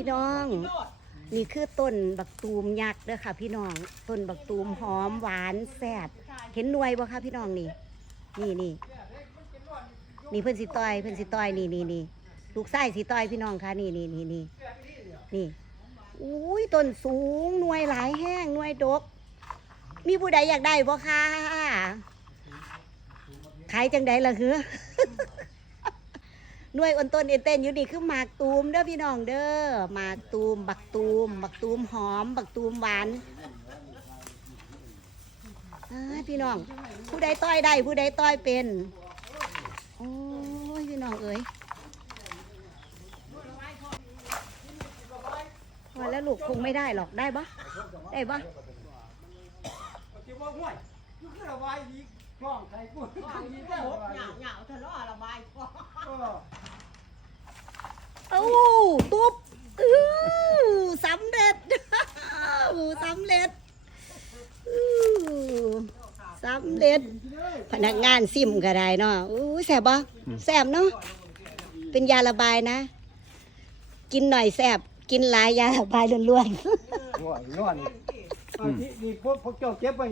พี่น้อง นี่คือต้นบักตูมยักษ์เด้อค่ะ พี่น้อง ต้นบักตูมหอมหวานแซ่บเห็นหน่วยบ่คะพี่น้องนี่ นี่นี่นี่เพิ่นสิต้อยเพิ่นสิต้อยนี่นี่นี่ลูกไส้สิต้อยพี่น้องค่ะนี่นี่นี่นี่นี่อุ้ยต้นสูงหน่วยหลายแห้งหน่วยดก มีผู้ใดอยากได้บ่คะขายจังใดล่ะคือ หน่วยอ้นต้นเอ็นเต้นอยู่นี่คือหมากตูมเด้อพี่น้องเด้อหมากตูม บักตูม บักตูมหอม บักตูมหวานพี่น้อง ผู้ใดต้อยได้ผู้ใดต้อยเป็น โอ้ยพี่น้องเอ้ยพอแล้วลูกคงไม่ได้หรอกได้ปะได้ปะคิดว่าห่วยยุคระบายอีกคล้องใครกูอีกแล้วเหงาเหงาทะเลาะระบายพอ เออ เอ้าตุ๊บอื้อสำเร็จ สำเร็จอื้อสำเร็จ พนักงานซิมก็ได้เนาะอู้แสบบ่แสบเนาะเป็นยาระบายนะ กินหน่อยแสบกินหลายยาระบายล้วนๆห่วยนอนอันนี้นี่พวกพวกเจ้าเก็บไป